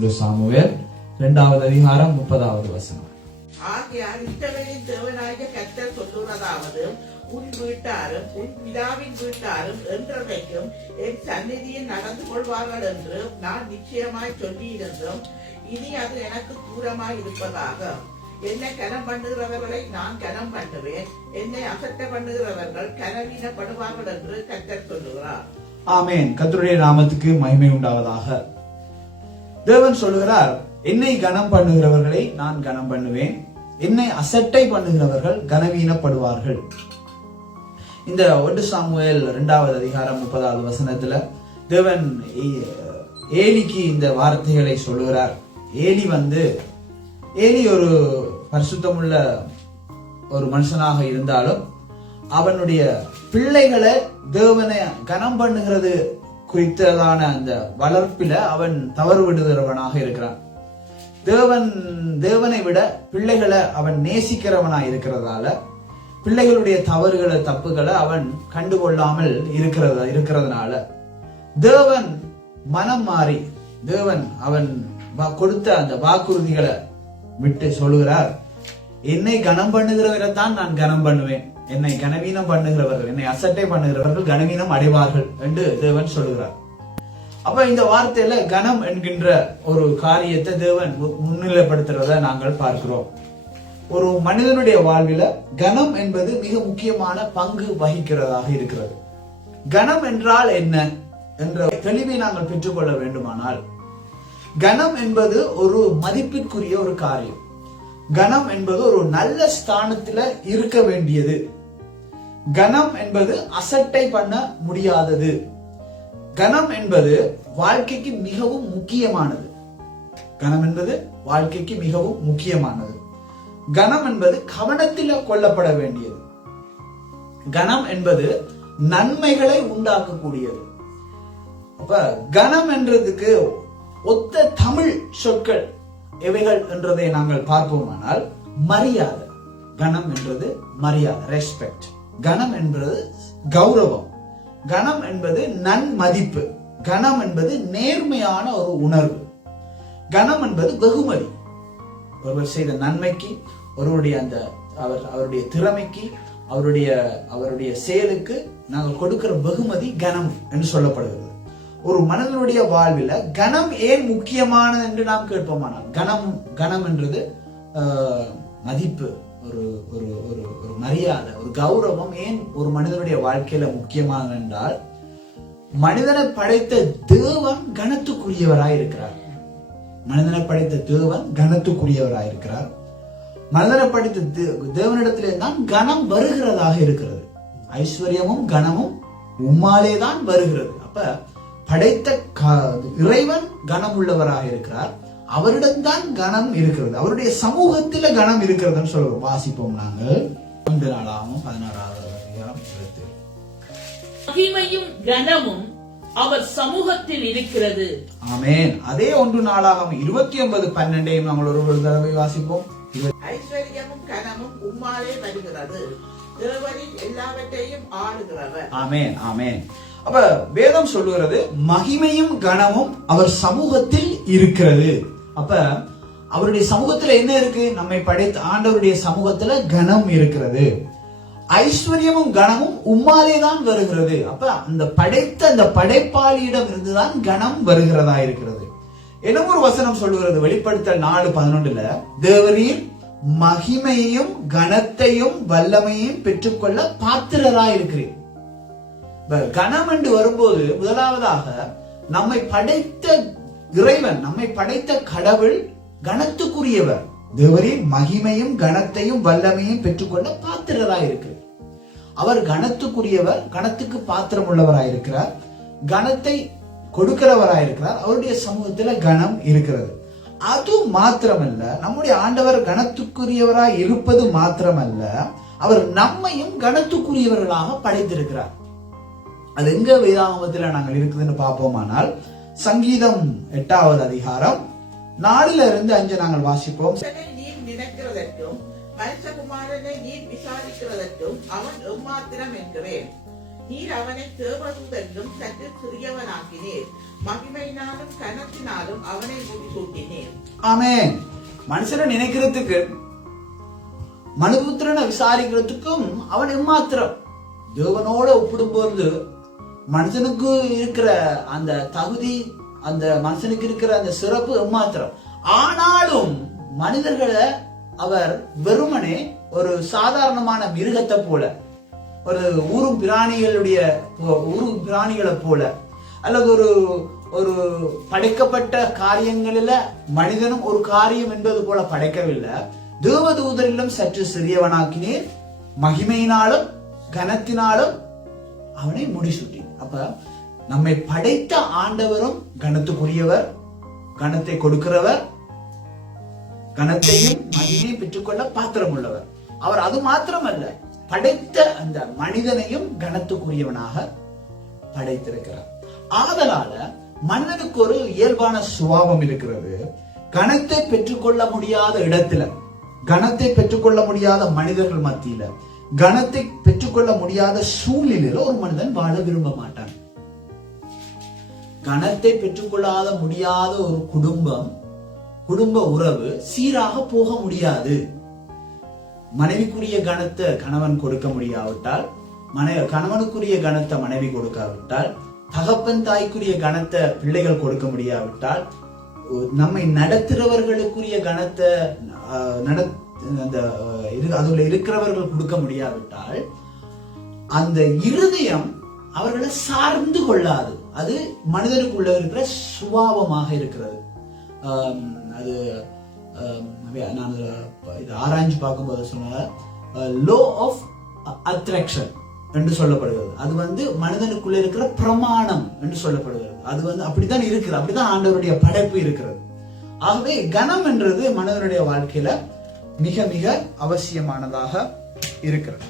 ஒன்று சாமுவேல் இரண்டாவது அதிகாரம் முப்பதாவது வசனம். ஆகையால் இஸ்ரவேலின் தேவனாகிய கர்த்தர் சொல்லுவதாவது உன் வீட்டாரும் உன் பிதாவின் வீட்டாரும் என்றைக்கும் என் சந்நிதியில் நடந்து கொள்வார்கள் என்று நான் நிச்சயமாய் சொல்லியிருந்தும். இனி அது எனக்கு தூரமாய் இருப்பதாக. என்னை கனம் பண்ணுகிறவர்களை நான் கனம் பண்ணுவேன். என்னை அசட்ட பண்ணுகிறவர்கள் கனவீனப்படுவார்கள் என்று கர்த்தர் சொல்லுகிறார். ஆமேன். கர்த்தருடைய நாமத்துக்கு மகிமை உண்டாவதாக. தேவன் சொல்லுகிறார் என்னை கனம் பண்ணுகிறவர்களை நான் கனம் பண்ணுவேன். என்னை அசட்டை பண்ணுகிறவர்கள் கனவீனப்படுவார்கள். இந்த ஒன்று சாமுவேல் இரண்டாவது அதிகாரம் முப்பதாவது வசனத்துல தேவன் ஏலிக்கு இந்த வார்த்தைகளை சொல்லுகிறார். ஏலி வந்து ஏலி ஒரு பரிசுத்தமுள்ள ஒரு மனுஷனாக இருந்தாலும் அவனுடைய பிள்ளைகளை தேவனை கனம் பண்ணுகிறது குறித்ததான அந்த வளர்ப்பில அவன் தவறு விடுகிறவனாக இருக்கிறான். தேவன் தேவனை விட பிள்ளைகளை அவன் நேசிக்கிறவனா இருக்கிறதால பிள்ளைகளுடைய தவறுகளை தப்புகளை அவன் கண்டுகொள்ளாமல் இருக்கிறத இருக்கிறதுனால தேவன் மனம் மாறி தேவன் அவன் கொடுத்த அந்த வாக்குறுதிகளை விட்டு சொல்லுகிறார். என்னை கனம் பண்ணுகிறவரை தான் நான் கனம் பண்ணுவேன் என்னை கனவீனம் பண்ணுகிறவர்கள் என்னை அசட்டை பண்ணுகிறவர்கள் கனவீனம் அடைவார்கள் என்று தேவன் சொல்லுகிறார். அப்ப இந்த வார்த்தையில கனம் என்கின்ற ஒரு காரியத்தை தேவன் மு- முன்னிலைப்படுத்துறத நாங்கள் பார்க்கிறோம். ஒரு மனிதனுடைய வாழ்வில கனம் என்பது மிக முக்கியமான பங்கு வகிக்கிறதாக இருக்கிறது. கனம் என்றால் என்ன என்ற தெளிவை நாங்கள் பெற்றுக்கொள்ள வேண்டுமானால் கனம் என்பது ஒரு மதிப்பிற்குரிய ஒரு காரியம். கனம் என்பது ஒரு நல்ல ஸ்தானத்துல இருக்க வேண்டியது. கனம் என்பது அசட்டை பண்ண முடியாதது. கனம் என்பது வாழ்க்கைக்கு மிகவும் முக்கியமானது. கனம் என்பது வாழ்க்கைக்கு மிகவும் முக்கியமானது. கனம் என்பது கவனத்தில் கொள்ளப்பட வேண்டியது. கனம் என்பது நன்மைகளை உண்டாக்கக்கூடியது. அப்ப கனம் என்றதுக்கு ஒத்த தமிழ் சொற்கள் எவைகள் என்றதை நாங்கள் பார்ப்போமானால் மரியாதை. கனம் என்றது மரியாதை ரெஸ்பெக்ட் கணம் என்பது கௌரவம். கணம் என்பது நன்மதிப்பு. கணம் என்பது நேர்மையான ஒரு உணர்வு. கணம் என்பது வெகுமதி. ஒருவர் செய்த நன்மைக்கு ஒருவருடைய அந்த அவர் அவருடைய திறமைக்கு அவருடைய அவருடைய செயலுக்கு நாங்கள் கொடுக்கிற வெகுமதி கனம் என்று சொல்லப்படுகிறது. ஒரு மனிதனுடைய வாழ்வில் கணம் ஏன் முக்கியமானது என்று நாம் கேட்போமானால் கனம் கனம் என்றது மதிப்பு. ஒரு ஒரு ஒரு ஒரு மரியாதை ஒரு கௌரவம் ஏன் ஒரு மனிதனுடைய வாழ்க்கையில முக்கியமாக என்றால் மனிதனை படைத்த தேவன் கனத்துக்குரியவராய் இருக்கிறார். மனிதனை படைத்த தேவன் கனத்துக்குரியவராய் இருக்கிறார். மனிதனை படைத்த தேவனிடத்திலே தான் கனம் வருகிறதாக இருக்கிறது. ஐஸ்வர்யமும் கனமும் உம்மாலே தான் வருகிறது. அப்ப படைத்த க- இறைவன் கனம் உள்ளவராக இருக்கிறார். அவரிடம்தான் கனம் இருக்கிறது. அவருடைய சமூகத்தில கனம் இருக்கிறதுன்னு சொல்லுவோம். வாசிப்போம் நாங்கள். ரெண்டு நாளாகவும் பதினாறாவது மகிமையும் கனமும் அவர் சமூகத்தில் இருக்கிறது. ஆமென். அதே ஒன்று நாளாகவும் இருபத்தி ஒன்பது பன்னெண்டையும் நாங்கள் ஒரு ஒரு தடவை வாசிப்போம். ஐஸ்வர்யமும் கனமும் உம்மாலே வருகிறது. எல்லாவற்றையும் ஆளுகிறவர். ஆமென் ஆமென். அப்ப வேதம் சொல்லுகிறது மகிமையும் கனமும் அவர் சமூகத்தில் இருக்கிறது. அப்ப அவருடைய சமூகத்துல என்ன இருக்கு? நம்மை படைத்த ஆண்டவருடைய சமூகத்துல கனம் இருக்கிறது. ஐஸ்வர்யமும் கனமும் உம்மாலே தான் வருகிறது. அப்ப அந்த படைத்த அந்த படைப்பாளியிடம் இருந்துதான் கனம் வருகிறதா இருக்கிறது. என்ன ஒரு வசனம் சொல்லுகிறது? வெளிப்படுத்தல் நாலு பதினொன்றுல தேவரீர் மகிமையையும் கனத்தையும் வல்லமையும் பெற்றுக்கொள்ள பாத்திரரா இருக்கிறேன் கனம் என்று வரும்போது முதலாவதாக நம்மை படைத்த இறைவன் நம்மை படைத்த கடவுள் கனத்துக்குரியவர். தேவரின் மகிமையும் கனத்தையும் வல்லமையும் பெற்றுக்கொள்ள பாத்திரராய் இருக்கு அவர் கனத்துக்குரியவர் கனத்துக்கு பாத்திரம் உள்ளவராயிருக்கிறார் கனத்தை கொடுக்கிறவராயிருக்கிறார் அவருடைய சமூகத்துல கனம் இருக்கிறது. அது மாத்திரமல்ல நம்முடைய ஆண்டவர் கனத்துக்குரியவராய் இருப்பது மாத்திரமல்ல அவர் நம்மையும் கனத்துக்குரியவர்களாக படைத்திருக்கிறார். அது எங்க வேதாகமத்துல நாங்கள் இருக்குதுன்னு பார்ப்போமானால் சங்கீதம் எட்டாவது அதிகாரம். நாலுல இருந்து அஞ்சு நாங்கள் வாசிப்போம். நினைக்கிறதற்கும் மனுஷகுமாரனை நீர் விசாரிக்கிறதற்கும் அவன் எம்மாத்திரம் என்கிறேன் நீர் அவனை தேவதூதென்றும் சற்று சிறியவனாக்கினீர். மகிமையினாலும் கனத்தினாலும் அவனை முடிசூட்டினீர் ஆமென். மனுஷனை நினைக்கிறதுக்கு மனுபுத்திரனை விசாரிக்கிறதுக்கும் அவன் எம்மாத்திரம். தேவனோட ஒப்பிடும்போது மனுஷனுக்கு இருக்கிற அந்த தகுதி அந்த மனுஷனுக்கு இருக்கிற அந்த சிறப்பு எம்மாத்திரம். ஆனாலும் மனிதர்களை அவர் வெறுமனே ஒரு சாதாரணமான மிருகத்தை போல ஒரு ஊரும் பிராணிகளுடைய போ- ஊரும் பிராணிகளை போல அல்லது ஒரு ஒரு படைக்கப்பட்ட காரியங்களில மனிதனும் ஒரு காரியம் என்பது போல படைக்கவில்லை. தேவதூதரிலும் சற்று சிறியவனாக்கினீர் மகிமையினாலும் கனத்தினாலும் அவனை முடிசூட்டி அப்ப நம்மை படைத்த ஆண்டவரும் கனத்துக்குரியவர் கனத்தை கொடுக்கிறவர் கனத்தையும் மகிமையும் பெற்றுக்கொள்ள பாத்திரம் உள்ளவர் அவர் அது மாத்திரமல்ல படைத்த அந்த மனிதனையும் கனத்துக்குரியவனாக படைத்திருக்கிறார். ஆதலால மனிதனுக்கு ஒரு இயல்பான சுபாவம் இருக்கிறது. கனத்தை பெற்றுக்கொள்ள முடியாத இடத்துல கனத்தை பெற்றுக்கொள்ள முடியாத மனிதர்கள் மத்தியில கனத்தை பெற்றுக்கொள்ள முடியாத சூழ்நிலையில ஒரு மனிதன் வாழ விரும்ப மாட்டான். கனத்தை பெற்றுக்கொள்ளாத முடியாத ஒரு குடும்பம் குடும்ப உறவு சீராக போக முடியாது. மனைவிக்குரிய கணத்தை கணவன் கொடுக்க முடியாவிட்டால் மனை கணவனுக்குரிய கணத்தை மனைவி கொடுக்காவிட்டால் தகப்பன் தாய்க்குரிய கணத்தை பிள்ளைகள் கொடுக்க முடியாவிட்டால் நம்மை நடத்துறவர்களுக்குரிய கணத்தை நட அந்த அதுல இருக்கிறவர்கள் கொடுக்க முடியாவிட்டால் அந்த இருதயம் அவர்களை சார்ந்து கொள்ளாது. அது மனிதனுக்குள்ள இருக்கிற சுபாவமாக இருக்கிறது. அது நான் இது ஆராய்ஞ்சு பார்க்கும்போது சொன்ன லோ ஆஃப் அட்ராக்ஷன் என்று சொல்லப்படுகிறது. அது வந்து மனிதனுக்குள்ள இருக்கிற பிரமாணம் என்று சொல்லப்படுகிறது. அது வந்து அப்படித்தான் இருக்கிறது. அப்படிதான் ஆண்டவருடைய படைப்பு இருக்கிறது. ஆகவே கனம் என்றது மனிதனுடைய வாழ்க்கையில மிக மிக அவசியமானதாக இருக்கிறது.